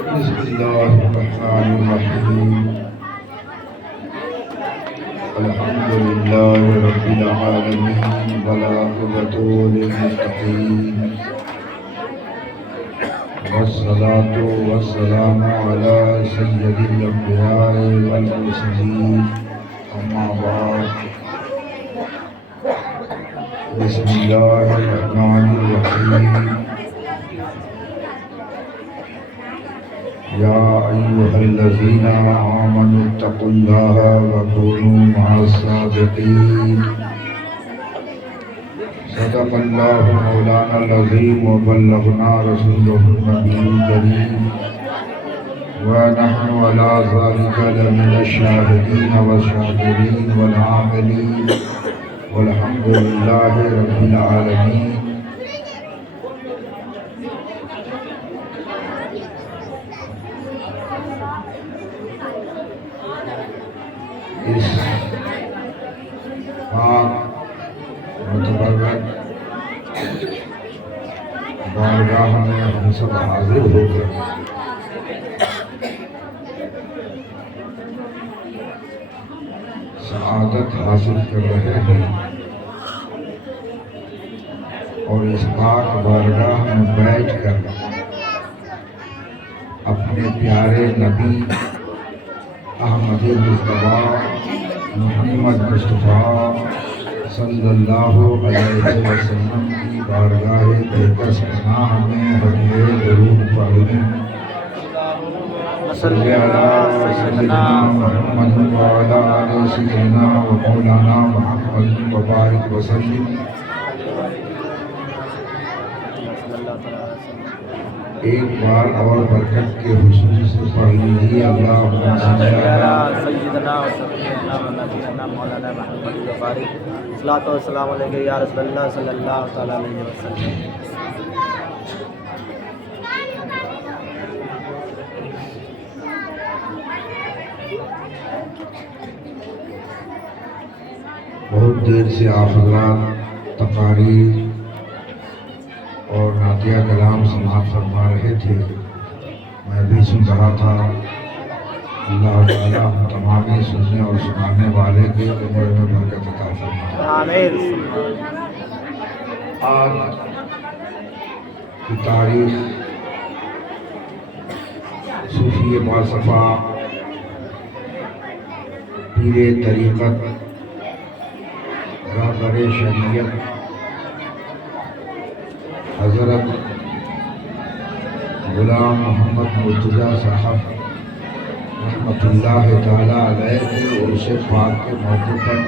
बिस्मिल्लाहिर्रहमानिर्रहीम अल्हम्दुलिल्लाहि रब्बिल आलमीन वल आक़िबतु लिल मुत्तक़ीन वस्सलातु वस्सलामु अला सय्यिदिल अंबिया'i वल मुरसलीन अम्मा बाद बिस्मिल्लाहिर्रहमानिर्रहीम या अय्युहल्लज़ीना आमनुत्तक़ुल्लाहा व कूनू मअस्सादिक़ीन सदक़ल्लाहु मौलानल अज़ीम व बल्लगना रसूलुहुन नबियुल करीम व नहनु अला ज़ालिका लमिनश शाहिदीन व शाकिरीन वल आमिलीन वल्हम्दुलिल्लाहि रब्बिल आलमीन। इस मुतबर्रक बारगाह में हम सब हाजिर होकर सआदत हासिल कर रहे हैं और इस पाक बारगाह में बैठकर अपने प्यारे नबी अहमद मुस्तफा मोहम्मद मुस्तफा सल्लल्लाहु अलैहि वसल्लम की बारगाह बेकस पनाह में हज़रत दरूद पढ़ने सल्लल्लाहु अलैहि मुहम्मद व अला आलि सय्यिदना व मौलाना मुहम्मद व बारिक वसल्लम। एक बार और बरकत के हुस्न से पढ़ लीजिए अल्लाहुम्मा सल्ली अला सय्यिदना व सय्यिदना व नबीना मौलाना मुहम्मद व बारिक सल्लल्लाहु वसल्लम अलैहि या रसूलल्लाह सल्लल्लाहु तआला अलैहि वसल्लम। बहुत देर से आप हज़रात तकारीर और नातिया कलाम समाअत फरमा रहे थे, मैं भी सुन रहा था। अल्लाह ताला हम तमाम सुनने और सुनाने वाले के उम्र में बरकत अता फरमाए। आमीन। आज की तारीख सूफी बासफ़ा पीरे तरीक़त रहबर शरीयत हज़रत गुलाम मोहम्मद मुर्तज़ा साहब रहमतुल्लाह ताला अलैह के उर्स पाक के मौके पर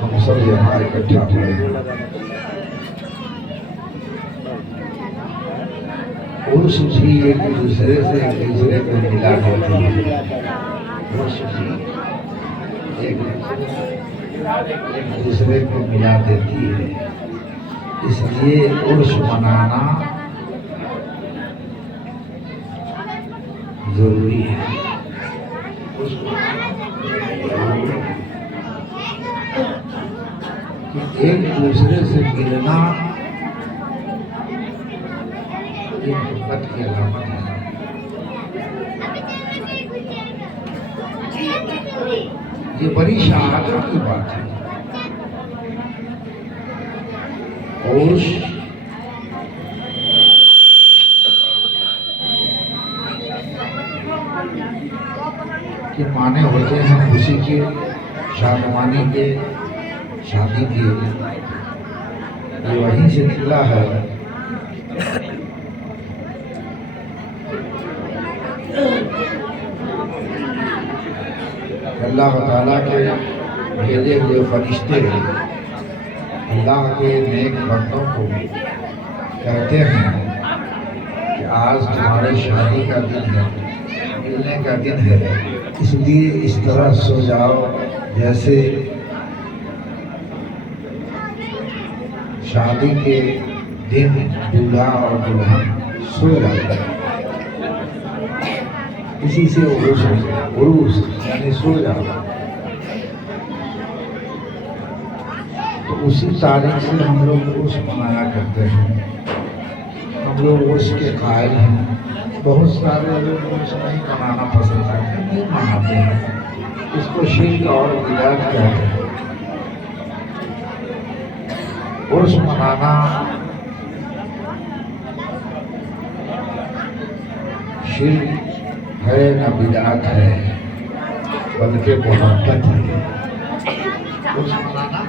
हम सब यहाँ इकट्ठा हुए हैं। उर्स भी एक दूसरे से एक दूसरे को मिला देती है। उर्स भी एक दूसरे को मिला देती है, इसलिए उर्स मनाना जरूरी है। एक दूसरे से मिलना ये मोहब्बत की अलामत है। ये बड़ी शहादत की बात है। उर्स के माने होते हैं खुशी के, शादमानी के, शादी के। ये वहीं से निकला है। अल्लाह ताला के भेजे हुए फरिश्ते अल्लाह के नेक बंदों को कहते हैं कि आज तुम्हारी शादी का दिन है, मिलने का दिन है, इसलिए इस तरह सो जाओ जैसे शादी के दिन दूल्हा और दुल्हन सो जाते हैं। इसी से उरूस यानी सो जाना। तो उसी तारीख से हम लोग उर्स मनाया करते हैं। हम लोग उर्स के कायल हैं। बहुत सारे लोग उर्स नहीं मनाना पसंद करते हैं, नहीं मनाते हैं, इसको शिर्क और बिदात कहते हैं। उर्स मनाना शिर्क है न बिदात है, बल्कि मोहब्बत है। उर्स मनाना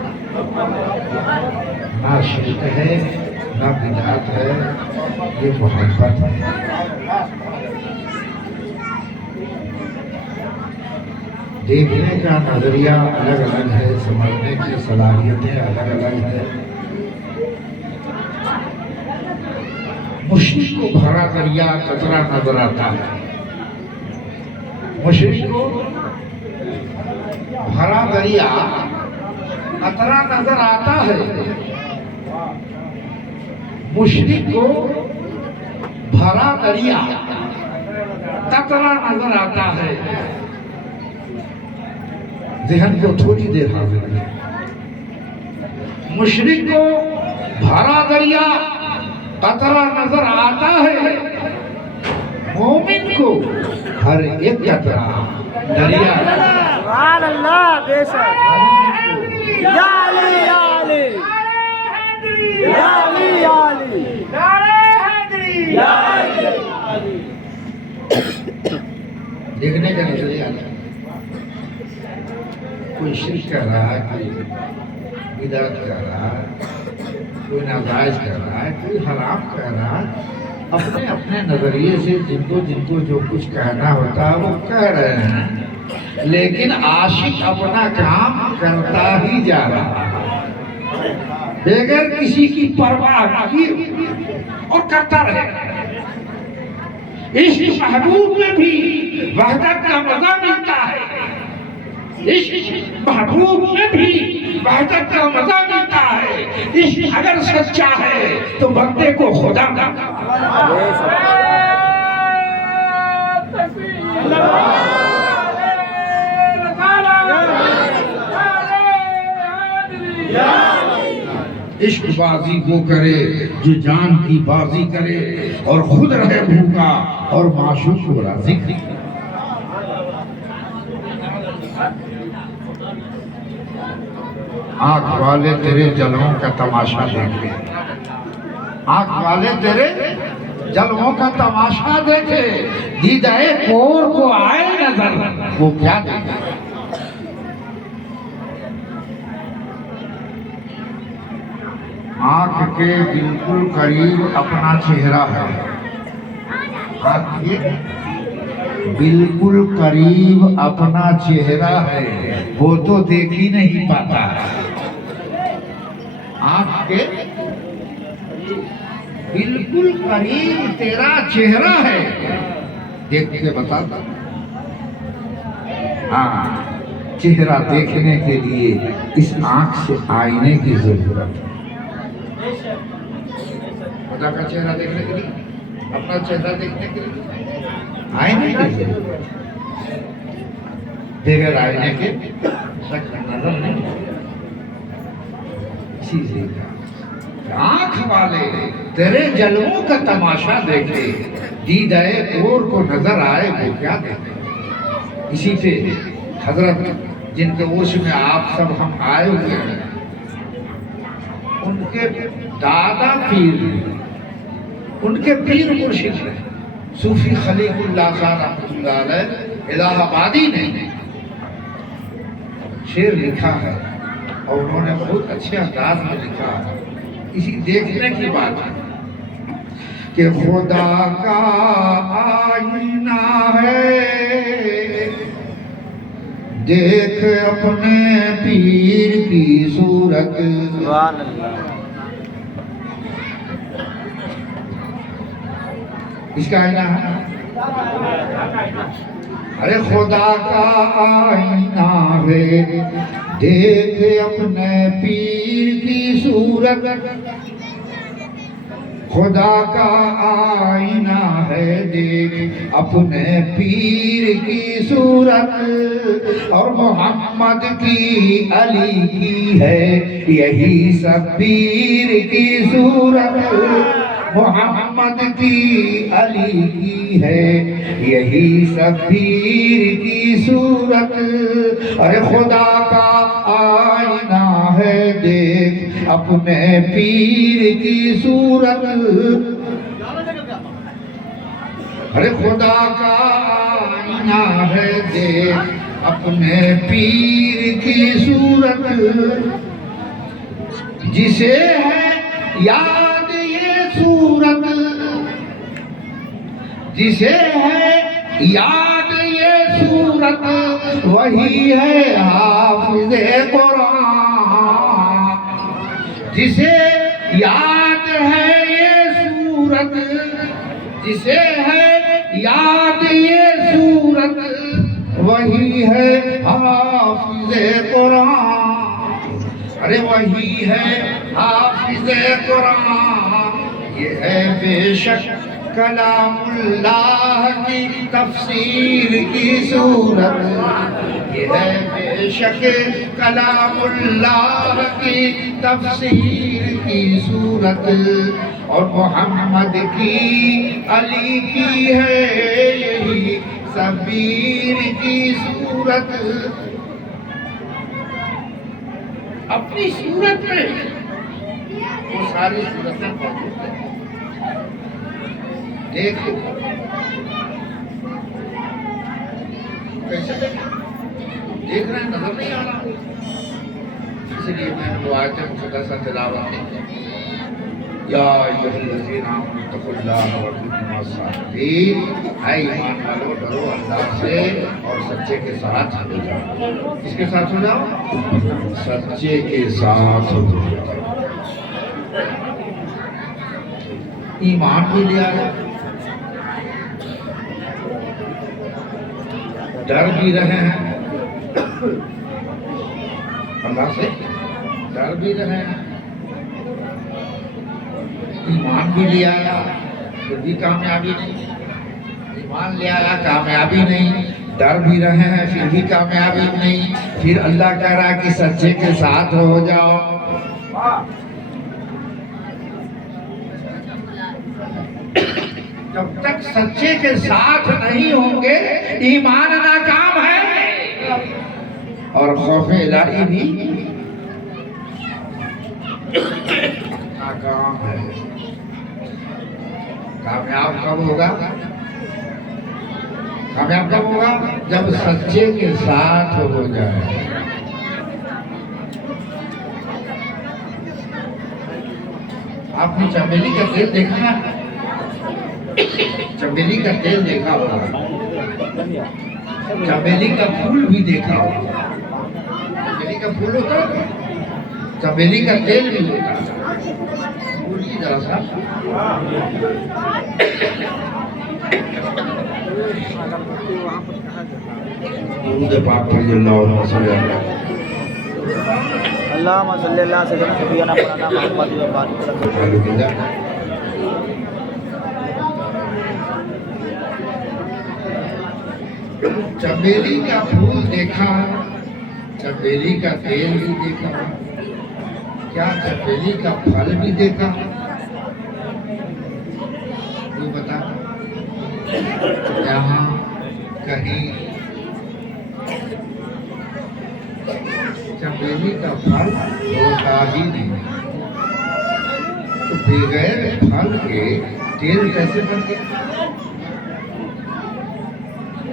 ना शिर्क है ना बिदात है, ये मोहब्बत है। देखने का नजरिया अलग अलग है, समझने की सलाहियतें अलग अलग है। मुश्रिक को भरा दरिया कतरा नजर आता है, मुश्रिक को भरा दरिया कतरा नजर आता है, मुश्रिक को भरा दरिया कतरा नजर आता है। ज़हन को थोड़ी देर हाजिर है। मुशरिक को भरा दरिया कतरा नजर आता है, मोमिन को हर एक कतरा दरिया। सुभान अल्लाह, बेशक। या अली या अली या अली या अली या अली। देखने का नजरिया अलग। कोई शिर्क कर रहा है, कोई बिदअत कर रहा है, कोई नाजायज कर रहा है, कोई हराम कर रहा है। अपने अपने नजरिए से जिनको जिनको जो कुछ कहना होता है वो कह रहे हैं, लेकिन आशिक अपना काम करता ही जा रहा है बगैर किसी की परवाह किए और करता रहेगा। इस महबूब में भी वहदत का मजा मिलता है, इस महबूब में भी वहदत का मजा मिलता है। इस अगर सच्चा है तो बंदे को खुदा का इश्क बाजी वो करे जो जान की बाजी करे और खुद रहे भूखा और माशूक को राजी करे। आँख वाले तेरे जलवों का तमाशा देखे, आँख वाले तेरे जलवों का तमाशा देखे, दीदाए कोर को आए नजर वो क्या देखे। आँख के बिल्कुल करीब अपना चेहरा है, आँख के बिल्कुल करीब अपना चेहरा है, वो तो देख ही नहीं पाता। आँख के बिल्कुल करीब तेरा चेहरा है, देख के बता। हाँ, चेहरा देखने के लिए इस आँख से आईने की जरूरत है। खुदा का चेहरा देखने के लिए, अपना चेहरा देखने के लिए आईने की जरूरत है। बगैर आईने के नजर नहीं। इसीलिए आँख वाले तेरे जलवों का तमाशा देखे, दीदाए कोर को नजर आए वो क्या देखे। इसी पे हजरत जिनके ओश में आप सब हम आए हुए हैं, उनके दादा पीर, उनके पीर मुर्शिद है सूफी खलीकुल्लाह खान रहमतुल्लाह अलैह इलाहाबादी ने शेर लिखा है और उन्होंने बहुत अच्छे अंदाज में लिखा है। इसी देखने की बात है कि खुदा का आईना है, देख अपने पीर की सूरत। सुभान अल्लाह। इसका आईना है, अरे खुदा का आईना है, देख अपने पीर की सूरत। खुदा का आईना है, देख अपने पीर की सूरत। और मोहम्मद की अली की है यही सब पीर की सूरत। मोहम्मद की अली की है, यही शब्बीर की सूरत। अरे खुदा का आईना है, देख अपने पीर की सूरत। अरे खुदा का आईना है, देख अपने पीर की सूरत। जिसे है याद ये सूरत, जिसे है याद ये सूरत, वही है हाफिज़े कुरान। जिसे याद है ये सूरत, जिसे है याद ये सूरत, वही है हाफिज़े कुरान। अरे वही है हाफिज़े कुरान। ये है बेशक कलामुल्लाह की तफसीर की सूरत। ये है बेशक कलामुल्लाह की तफसीर की सूरत। और मोहम्मद की अली की है, यही शब्बीर की सूरत। अपनी सूरत में वो सारी सूरतें मौजूद है। देखो कैसे देख रहे हैं, नजर नहीं आ रहा। इसलिए मैंने वो आयत खुदा सा तिलावत की, या अय्युहल्लज़ीना आमनू तक़ुल्लाह व कूनू मअस-सादिक़ीन। ऐ ईमान वालों, डरो अल्लाह से और सच्चे के साथ हो जाओ। किसके साथ हो जाओ? सच्चे के साथ हो जाओ। ईमान भी लिया है, डर भी रहे हैं अल्लाह से, डर भी रहे हैं, ईमान भी ले आया फिर भी कामयाबी नहीं, ईमान ले आया कामयाबी नहीं, डर भी रहे हैं फिर भी कामयाबी नहीं। फिर अल्लाह कह रहा है कि सच्चे के साथ हो जाओ। जब तक सच्चे के साथ नहीं होंगे, ईमान नाकाम है और खौफ इलाही भी नाकाम है। कामयाब कब होगा? कामयाब कब होगा? जब सच्चे के साथ हो जाए। आपने चमेली का तेल देखा है? चमेली का तेल देखा होगा, चमेली का फूल भी देखा होगा। चमेली का फूल होता है, चमेली का तेल भी होता है। बोलिए जरा सा। दुरूद पाक पढ़िए, अल्लाहुम्मा सल्ली अला अल्लाहुम्मा सल्ली अला सय्यिदना मौलाना मुहम्मद व बारिक अलैहि। चमेली का फूल देखा, चमेली का तेल भी देखा, क्या चमेली का फल भी देखा? कोई बता? यहाँ कहीं चमेली का फल होता ही नहीं, तो बगैर फल के तेल कैसे बन गया?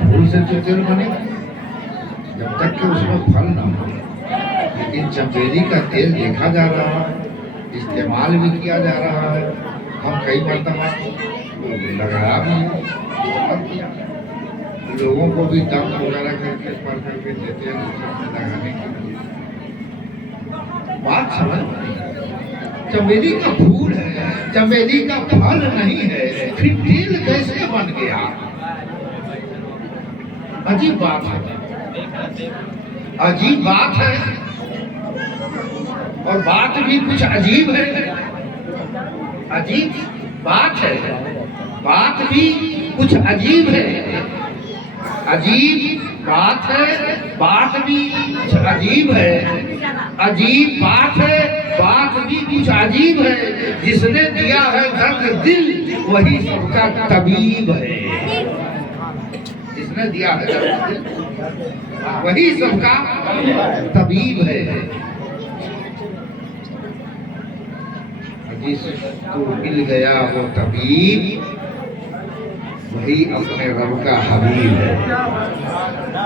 फूल से तो तेल बनेगा जब तक कि उसमें फल ना हो। लेकिन चमेली का तेल देखा जा रहा है, इस्तेमाल भी किया जा रहा है। हम कई मरतबा लगाया भी है, लोगों को भी दम वगैरह करके पर करके देते हैं लगाने के लिए। बात समझ में? चमेली का फूल है, चमेली का फल नहीं है, फिर तेल कैसे बन गया? अजीब बात है, अजीब बात है। और बात भी कुछ अजीब है, अजीब बात है, बात भी कुछ अजीब है, अजीब बात है, बात भी कुछ अजीब है, अजीब बात है, बात भी कुछ अजीब है, जिसने दिया है दर्द दिल वही सबका तबीब है। जिसने दिया है दर्द दिल वही सबका तबीब है। जिसको मिल गया वो तबीब वही अपने रब का हबीब है,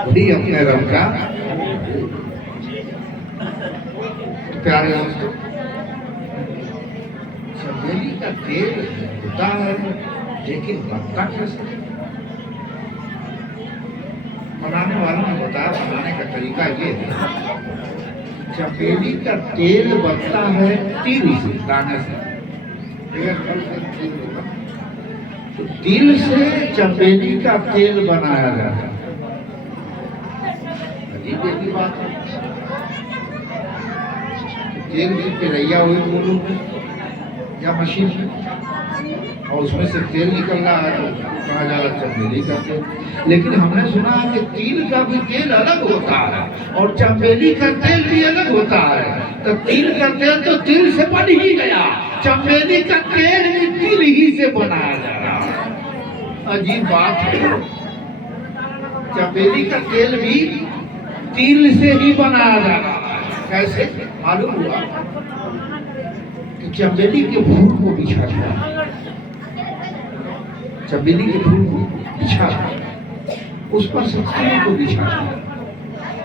वही अपने रब का। प्यारे दोस्तों, चमेली का तेल होता है लेकिन बनता कैसे? बनाने वालों ने बताया, बनाने का तरीका ये है, चमेली का तेल बनता है तिल से, दाने से। तो तिल से चमेली का तेल बनाया जाता है। अजीब की बात है। तेल भी पेरैया हुई बोलो या मशीन में, और उसमें से तेल निकल रहा है तो कहा जा रहा चमेली का तेल। लेकिन हमने सुना है कि तिल का भी तेल अलग होता है और चमेली का तेल भी अलग होता है। तो तिल का तेल तो तिल से बन ही गया, चमेली का तेल भी तिल ही से बनाया जा रहा है। अजीब बात है, चमेली का तेल भी तिल से ही बनाया जा रहा है। कैसे मालूम हुआ? कि चमेली के फूल को बिछा दिया, चमेली के फूल को बिछा, उस पर से तिल को बिछा दिया,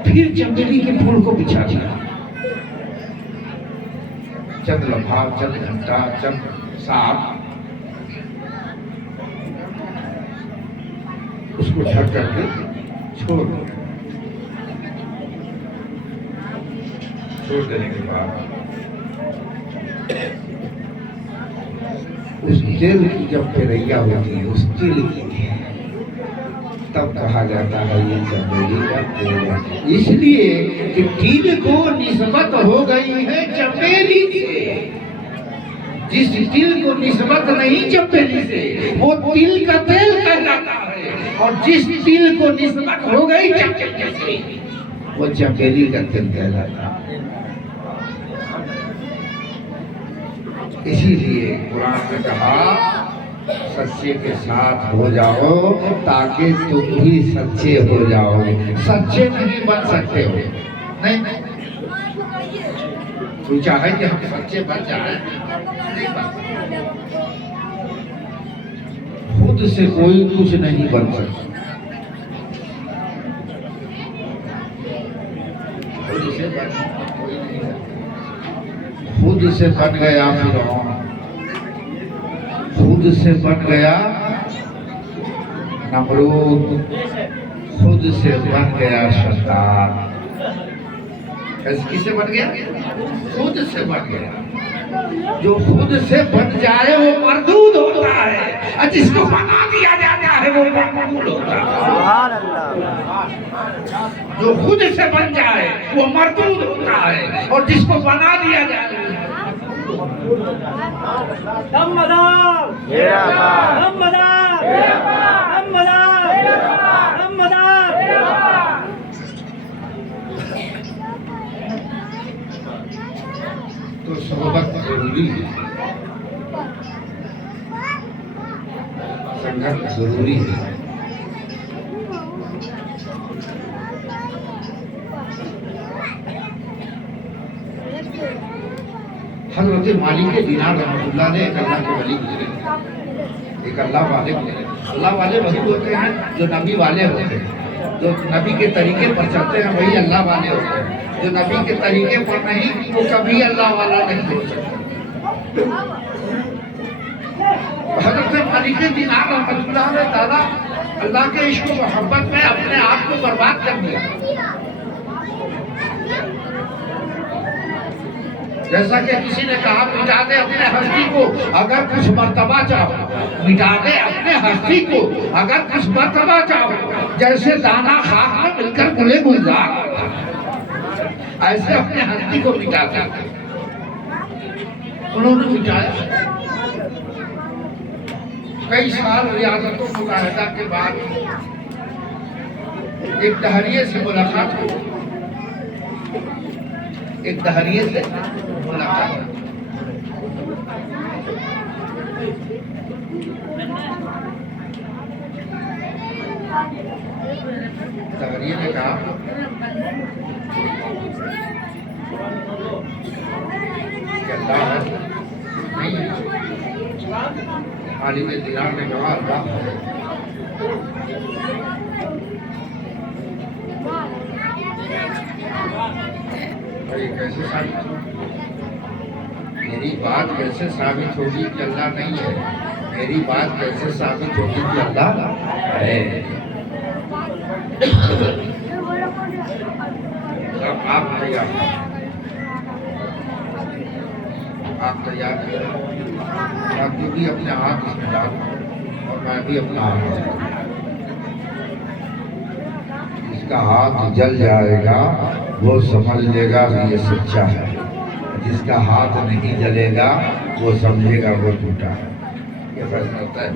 फिर चमेली के फूल को बिछा दिया। चंद लम्हा, चंद घंटा, चंद साफ, उसको ढक करके छोड़ दिया। छोड़ देने के बाद उस तेल की जब पेरैया होती है, उस तिल की, तब कहा जाता है ये चमेली का तेल है। इसलिए कि तिल को निस्बत हो गई है चमेली से। जिस तिल को निस्बत नहीं चमेली से वो तिल का तेल कहलाता है, और जिस तिल को निस्बत हो गई चमेली से वो चमेली का तेल कहलाता है। इसीलिए कुरान ने कहा सच्चे के साथ हो जाओ ताकि तुम भी सच्चे हो जाओ। सच्चे नहीं बन सकते हो, नहीं कोई चाहे कि हम सच्चे बन जाए, नहीं बन सकते। खुद से कोई कुछ नहीं बन सकता। खुद से कोई नहीं है। खुद से बन गया फिरौन, खुद से बन गया नमरूद, खुद से बन गया शैतान। किससे बन गया? खुद से बन गया। जो खुद से बन जाए वो मरदूद होता है, और जिसको बना दिया जाता है वो मकबूल होता है। सुभान अल्लाह। जो खुद से बन जाए वो मरदूद होता है, और जिसको बना दिया जाए तो सोहबत जरूरी है, संघर्ष जरूरी है। हज़रत मालिक दीनार रहमतुल्लाह ने एक अल्लाह के वली गुजरे, एक अल्लाह वाले गुजरे। अल्लाह वाले वही होते हैं जो नबी वाले होते हैं, जो नबी के तरीके पर चलते हैं वही अल्लाह वाले होते हैं। जो नबी के तरीके पर नहीं वो कभी अल्लाह वाला नहीं हो सकता। हज़रत मालिक दीनार रहमतुल्लाह ने दादा अल्लाह के इश्क व मोहब्बत में अपने आप को बर्बाद कर दिया। जैसा कि किसी ने कहा मिटा दे अपने हस्ती को अगर कुछ मर्तबा चाहो, मिटा दे अपने हस्ती को अगर कुछ मर्तबा चाहो। जैसे दाना खाक में मिलकर गुले गुलजार होता है, ऐसे अपने हस्ती को मिटा देते। उन्होंने मिटाया। कई साल रियासतों मुजाहिदा के बाद एक दहरिये से मुलाकात हुई, एक दहरिये से मुलाकात। तगरिए ने कहा कि अल्लाह नहीं है। आलिम दीनार ने कहा अल्लाह है। भाई कैसे साबित हो? मेरी बात कैसे साबित होगी कि अल्लाह नहीं है? मेरी बात कैसे साबित होगी कि अल्लाह है? अब आप तैयार हैं? आप तैयार हैं? आप भी अपने हाथ इसमें डाल और मैं भी अपना हाथ डालूं। जिसका हाथ जल जाएगा वो समझ लेगा कि ये सच्चा है। जिसका हाथ नहीं जलेगा वो समझेगा वो झूठा है। ये फैसला होता है।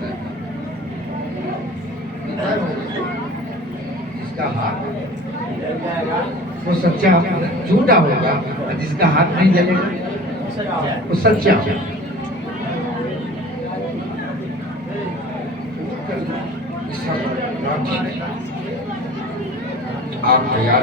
जिसका हाथ वो सच्चा झूठा होगा, जिसका हाथ नहीं जलेगा वो सच्चा होगा। आप तैयार